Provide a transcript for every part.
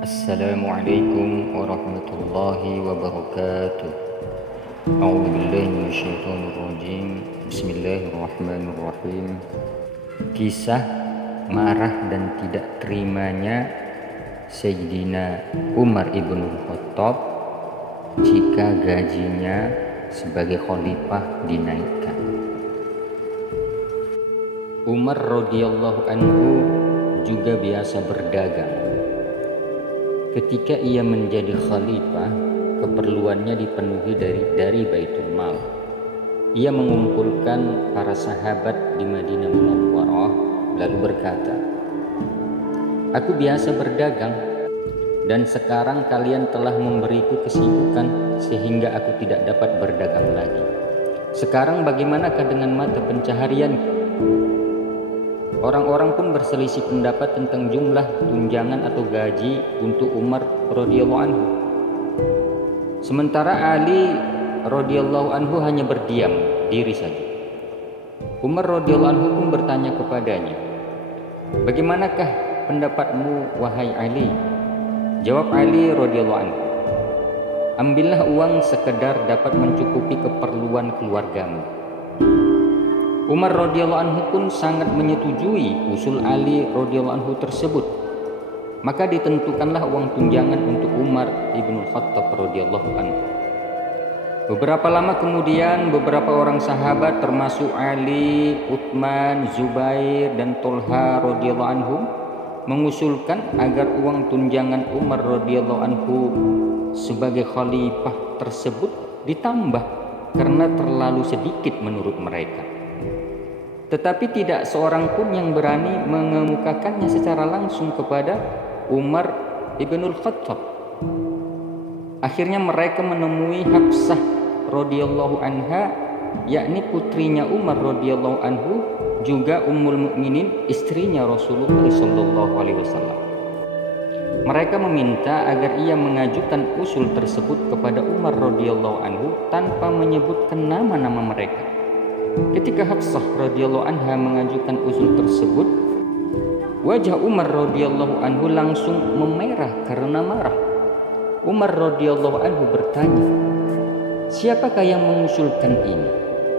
Assalamualaikum warahmatullahi wabarakatuh. A'udzu billahi minasyaitonir rajim. Bismillahirrahmanirrahim. Kisah marah dan tidak terimanya Sayyidina Umar ibn Khattab jika gajinya sebagai khalifah dinaikkan. Umar radhiyallahu anhu juga biasa berdagang. Ketika ia menjadi khalifah, keperluannya dipenuhi dari Baitul Mal. Ia mengumpulkan para sahabat di Madinah Munawwarah lalu berkata, "Aku biasa berdagang dan sekarang kalian telah memberiku kesibukan sehingga aku tidak dapat berdagang lagi. Sekarang bagaimanakah dengan mata pencaharianku?" Orang-orang pun berselisih pendapat tentang jumlah tunjangan atau gaji untuk Umar radhiyallahu anhu. Sementara Ali radhiyallahu anhu hanya berdiam diri saja. Umar radhiyallahu anhu pun bertanya kepadanya, "Bagaimanakah pendapatmu wahai Ali?" Jawab Ali radhiyallahu anhu, "Ambillah uang sekedar dapat mencukupi keperluan keluargamu." Umar radhiyallahu anhu pun sangat menyetujui usul Ali radhiyallahu anhu tersebut. Maka ditentukanlah uang tunjangan untuk Umar ibn Khattab radhiyallahu anhu. Beberapa lama kemudian beberapa orang sahabat termasuk Ali, Utsman, Zubair dan Tolha radhiyallahu anhu mengusulkan agar uang tunjangan Umar radhiyallahu anhu sebagai khalifah tersebut ditambah karena terlalu sedikit menurut mereka. Tetapi tidak seorang pun yang berani mengemukakannya secara langsung kepada Umar ibn Khattab. Akhirnya mereka menemui Hafsah radhiyallahu anha, yakni putrinya Umar radhiyallahu anhu, juga Ummul Mukminin, istrinya Rasulullah sallallahu alaihi wasallam. Mereka meminta agar ia mengajukan usul tersebut kepada Umar radhiyallahu anhu tanpa menyebutkan nama-nama mereka. Ketika Hafsah radhiyallahu anha mengajukan usul tersebut, wajah Umar radhiyallahu anhu langsung memerah karena marah. Umar radhiyallahu anhu bertanya, "Siapakah yang mengusulkan ini?"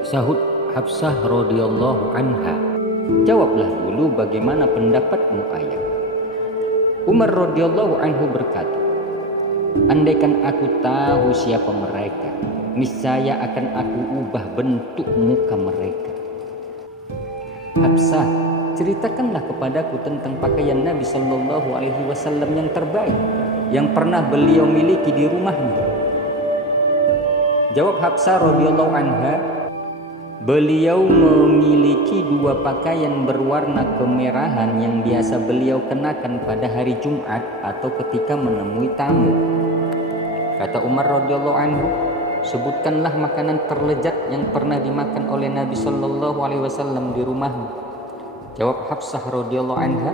Sahut Hafsah radhiyallahu anha, "Jawablah dulu bagaimana pendapatmu, ayah." Umar radhiyallahu anhu berkata, "Andaikan aku tahu siapa mereka, niscaya akan aku ubah bentuk muka mereka." "Hafsah, ceritakanlah kepadaku tentang pakaian Nabi Shallallahu Alaihi Wasallam yang terbaik yang pernah beliau miliki di rumahnya." Jawab Hafsah radhiyallahu anha, "Beliau memiliki dua pakaian berwarna kemerahan yang biasa beliau kenakan pada hari Jumat atau ketika menemui tamu." Kata Umar radhiyallahu anhu, "Sebutkanlah makanan terlezat yang pernah dimakan oleh Nabi Shallallahu Alaihi Wasallam di rumahmu." Jawab Hafsah radhiyallahu anha,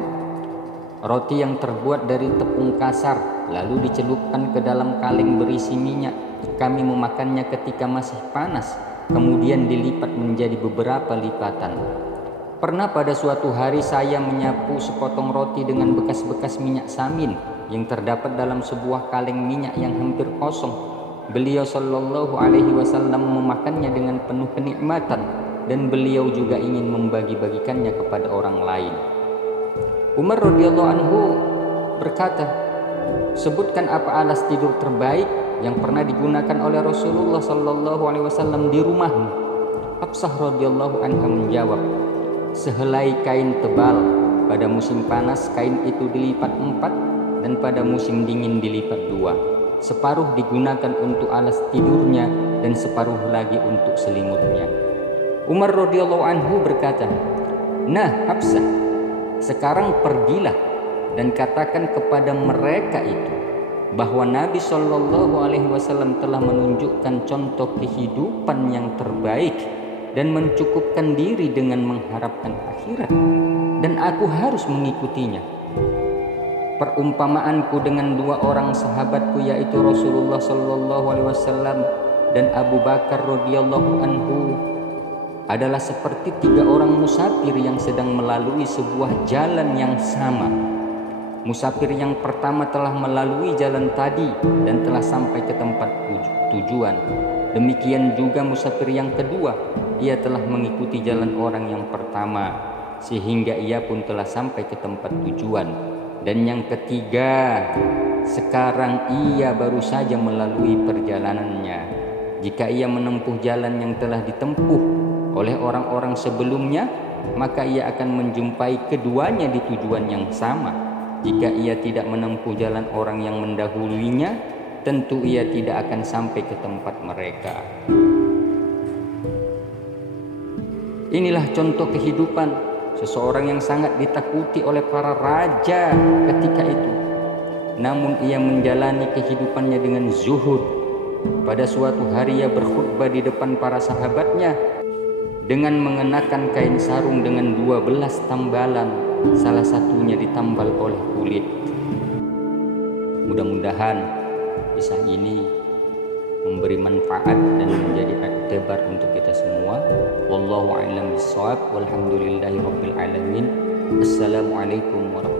"Roti yang terbuat dari tepung kasar lalu dicelupkan ke dalam kaleng berisi minyak. Kami memakannya ketika masih panas, kemudian dilipat menjadi beberapa lipatan. Pernah pada suatu hari saya menyapu sepotong roti dengan bekas-bekas minyak samin yang terdapat dalam sebuah kaleng minyak yang hampir kosong. Beliau Shallallahu Alaihi Wasallam memakannya dengan penuh kenikmatan dan beliau juga ingin membagi-bagikannya kepada orang lain." Umar radhiyallahu anhu berkata, "Sebutkan apa alas tidur terbaik yang pernah digunakan oleh Rasulullah Shallallahu Alaihi Wasallam di rumahmu." Hafsah radhiyallahu anha menjawab, "Sehelai kain tebal. Pada musim panas kain itu dilipat 4 dan pada musim dingin dilipat 2. Separuh digunakan untuk alas tidurnya dan separuh lagi untuk selimutnya." Umar radhiyallahu anhu berkata, "Nah Hafsah, sekarang pergilah dan katakan kepada mereka itu bahwa Nabi Shallallahu Alaihi Wasallam telah menunjukkan contoh kehidupan yang terbaik dan mencukupkan diri dengan mengharapkan akhirat, dan aku harus mengikutinya. Perumpamaanku dengan dua orang sahabatku, yaitu Rasulullah Shallallahu Alaihi Wasallam dan Abu Bakar radhiyallahu anhu, adalah seperti 3 orang musafir yang sedang melalui sebuah jalan yang sama. musafir yang pertama telah melalui jalan tadi dan telah sampai ke tempat tujuan. Demikian juga musafir yang kedua, ia telah mengikuti jalan orang yang pertama sehingga ia pun telah sampai ke tempat tujuan. Dan yang ketiga, sekarang ia baru saja melalui perjalanannya. Jika ia menempuh jalan yang telah ditempuh oleh orang-orang sebelumnya, maka ia akan menjumpai keduanya di tujuan yang sama. Jika ia tidak menempuh jalan orang yang mendahuluinya, tentu ia tidak akan sampai ke tempat mereka. Inilah contoh kehidupan seseorang yang sangat ditakuti oleh para raja ketika itu. Namun ia menjalani kehidupannya dengan zuhud. Pada suatu hari ia berkhutbah di depan para sahabatnya dengan mengenakan kain sarung dengan 12 tambalan, salah satunya ditambal oleh kulit. Mudah-mudahan kisah ini memberi manfaat dan menjadi iktibar untuk kita semua. Wallahu a'lam bishawab. Walhamdulillahirabbil alamin. Assalamualaikum warahmatullahi wabarakatuh.